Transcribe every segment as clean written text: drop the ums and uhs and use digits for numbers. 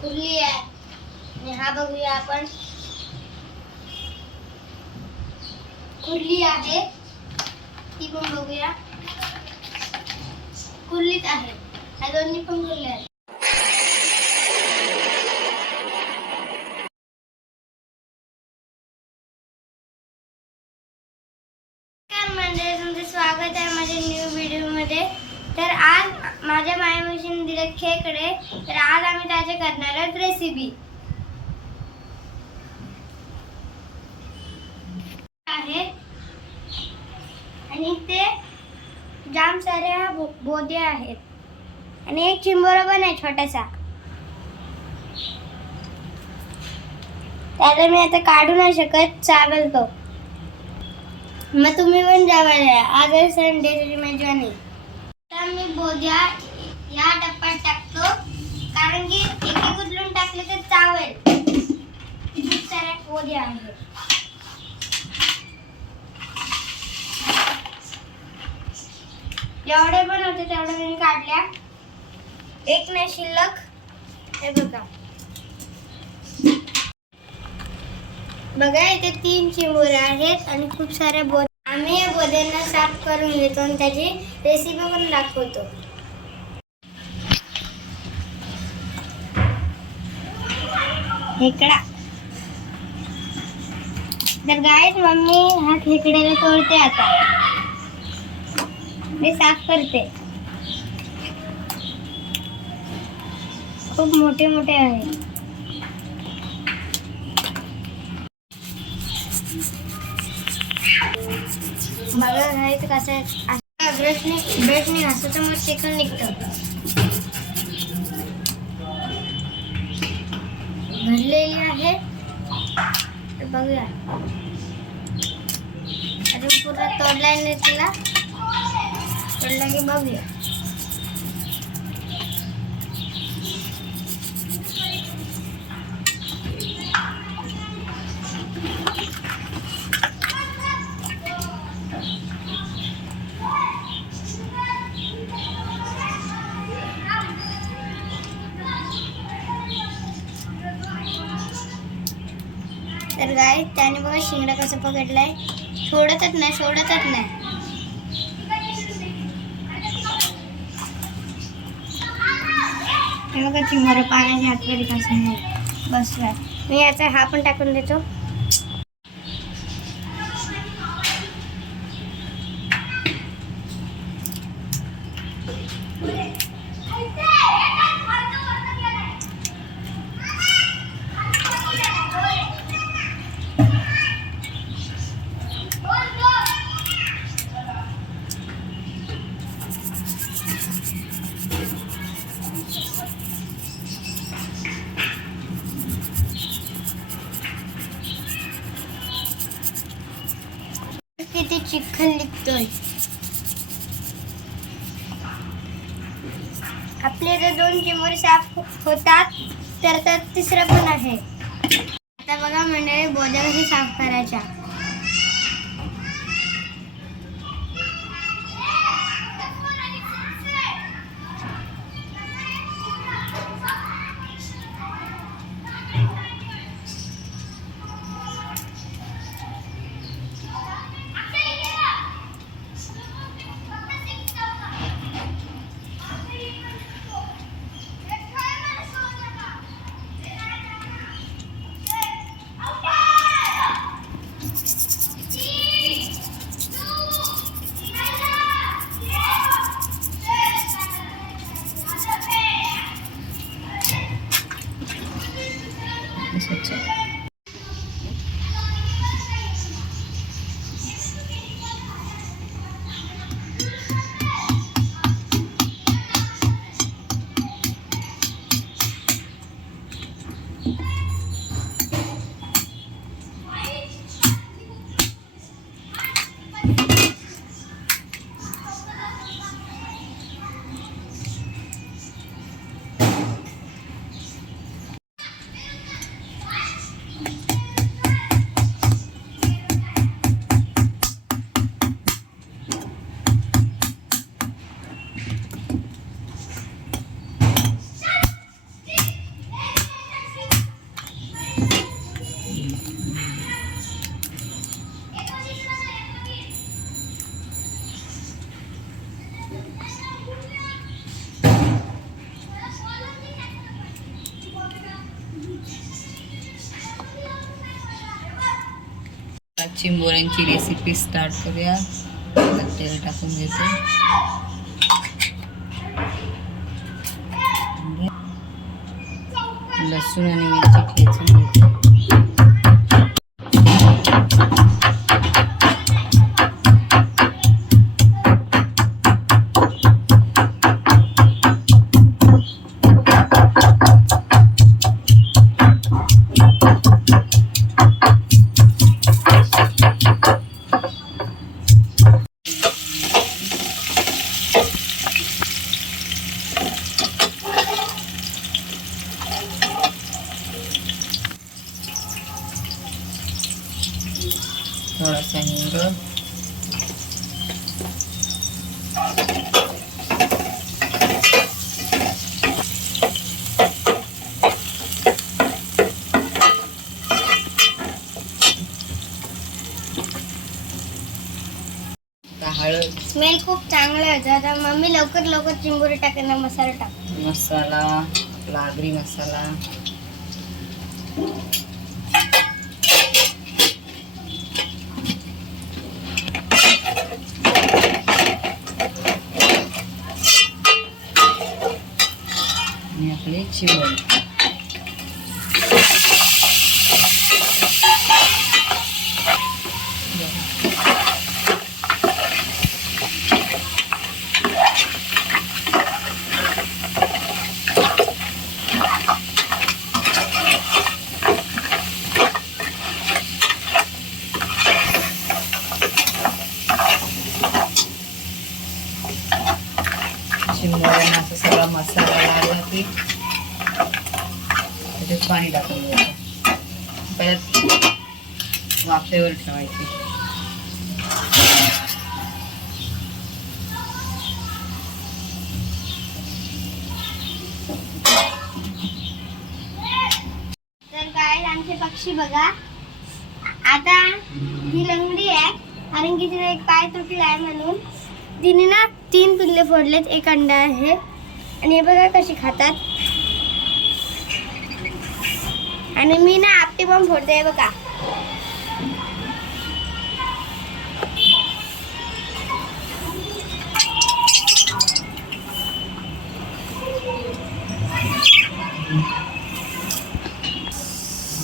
कुर्ली आहे आणि हा बघूया आपण कुर्ली आहे ती पण बघूया कुर्लीत आहे ह्या दोन्ही पण कुर्ली आहेत. तुमचं स्वागत आहे माझ्या न्यू व्हिडिओ मध्ये. तर आज माझ्या मायमावशीने दिले खेकडे, तर आज आम्ही त्याचे करणार आहोत रेसिपी आहे आणि ते जाम साऱ्या बोद्या आहेत आणि एक चिंबोरा पण आहे छोटासा. त्याला मी आता काढू नाही शकत, चावेल तो. मग तुम्ही पण जेवायला आज आहे संडेची मेजवानी. तर मी बोद्या या डब्यात टाकतो कारण की एक उचलून टाकले तर चावेल. खूप साऱ्या बोद्या आहेत. जेवढे पण होते तेवढे मी काढल्या, एक नाही शिल्लक. हे बघा बघा इथे 3 चिंबोरे आहेत आणि खूप सारे बोध. आम्ही या बोध्यांना साफ करून घेतो आणि त्याची रेसिपी पण दाखवतो. खेकडा. तर गाईस मम्मी हा खेकड्याला तोडते आता. मी साफ करते. खूप मोठे मोठे आहेत. बघा गाईस कसं आहे. ब्रशने घासलं तर मग चिकन निघतं. भरलेली आहे तर बघूया. अजून पूर्ण तोडलाय नाही तिला. तोडला की बघूया. तर गाईस त्याने बघा शिंगडा कसं पकडलाय. सोडतच नाही. हे बघा चिंबोरा पाण्याच्या हातमध्ये कसं बसलाय. मी याचा हा पण टाकून देतो. किती चिखल निघतोय. आपले जर 2 चिंबोरे साफ होतात तर तिसरा पण आहे. आता बघा मंडळी बोद्या कशी साफ करायच्या. चिंबोऱ्यांची रेसिपी स्टार्ट करूया. तेल टाकून घ्यायचं. लसूण आणि मिरची ठेचून घ्यायची. थोडासा हिंग, हळद. स्मेल खूप चांगला होता. आता मम्मी लवकर चिंबोरी टाकायला मसाला टाक. मसाला आपला आगरी मसाला, आणि आपले चिंबोरी. चिंबोऱ्यांना असं सगळा मसाला लागला की त्याच्यात पाणी टाकून द्यायचं. परत वाफेवर ठेवायची. तर काय आमचे पक्षी बघा. आता ही लंगडी आहे कारण की तिला एक पाय तुटला आहे म्हणून तिने ना 3 पिल्ले फोडलेत. एक अंडा आहे आणि हे बघा कशी खातात. आणि मी ना आपटे पण फोडते बघा.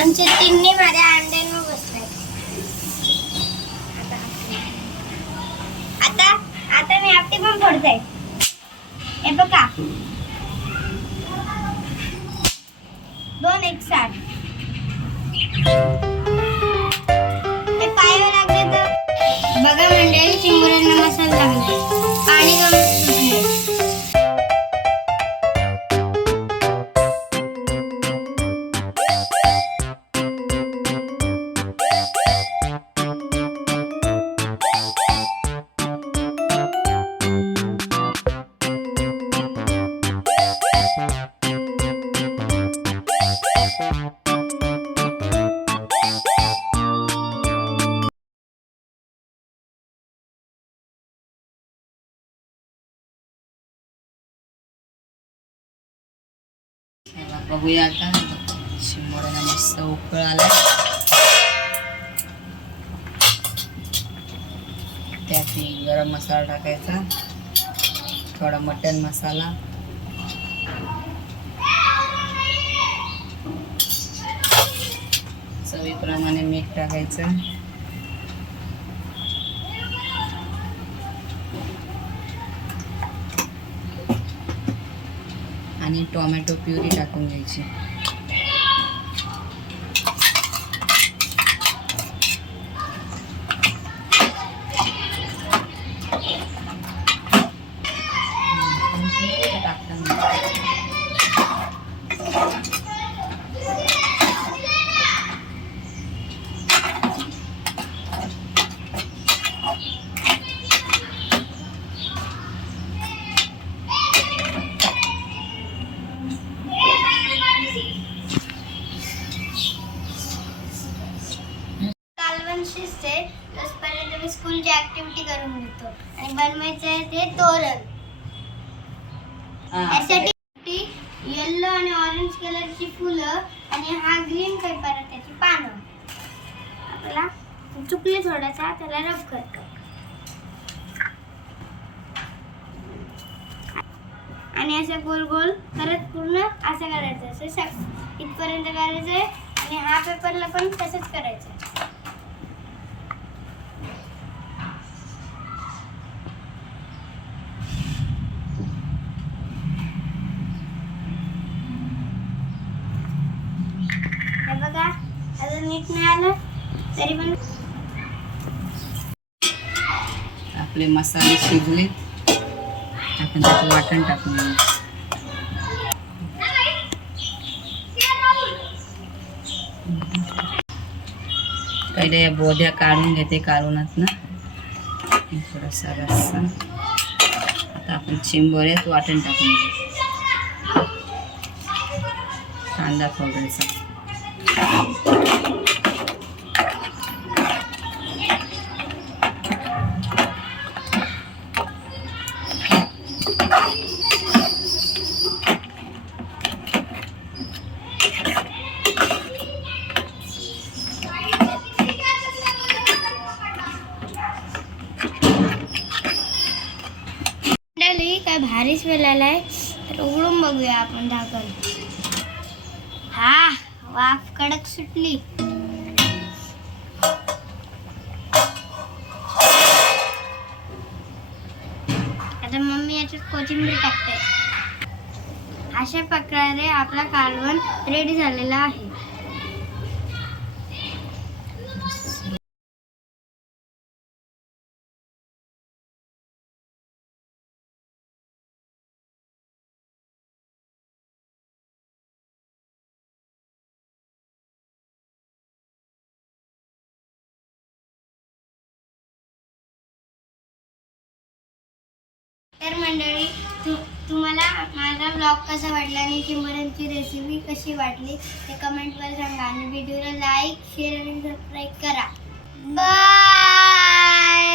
आमचे तिन्ही माझ्या अंड्यांवर बसतात. आता मी आपटे पण फोडते. हे बघा 2 एक साथ. हे पायावर लागले तर बघा मंडळी चिंबोऱ्यांना मसाला लागला. पाणी कमी सुटले. बघूया आता. चिंबोऱ्यांना मस्त उकळ आला. त्यात गरम मसाला टाकायचा, थोडा मटन मसाला, चवीप्रमाणे मीठ टाकायचं, आणि टोमॅटो प्युरी टाकून घ्यायची. स्कूलची ऍक्टिव्हिटी करून घेतो आणि बनवायचं आहे ते तोरण. यासाठी येलो आणि ऑरेंज कलरची फुलं आणि हा ग्रीन पेपर त्याची पानं आपल्याला चुकले थोडासा, त्याला रब करतो. आणि असं गोल गोल करत पूर्ण असं करायचं, असं इथपर्यंत करायचंय. आणि हा पेपरला पण तसंच करायचं. हे बघा, अजून नीट नाही आलं तरी पण आपले मसाले शिजले, आपण त्यात वाटण टाकून घेऊ. पहिले या बोध्या काढून घेते काढूनात ना, थोडासा रस्सा. आता आपण चिंबोऱ्यात वाटण टाकून घेऊ, कांदा खोबऱ्याचा. काय भारीच वेळाला आहे, तर उघडून बघूया आपण झाकण. हा, वाफ कडक सुटली. आता मम्मी याच्यात कोथिंबीर टाकते. अशा प्रकारे आपला कालवण रेडी झालेला आहे. तर मंडळी, तुम्हाला माझा ब्लॉग कसा वाटला आणि चिंबोऱ्यांची रेसिपी कशी वाटली ते कमेंटवर सांगा. आणि व्हिडिओला लाईक, शेअर आणि सबस्क्राईब करा. बाय.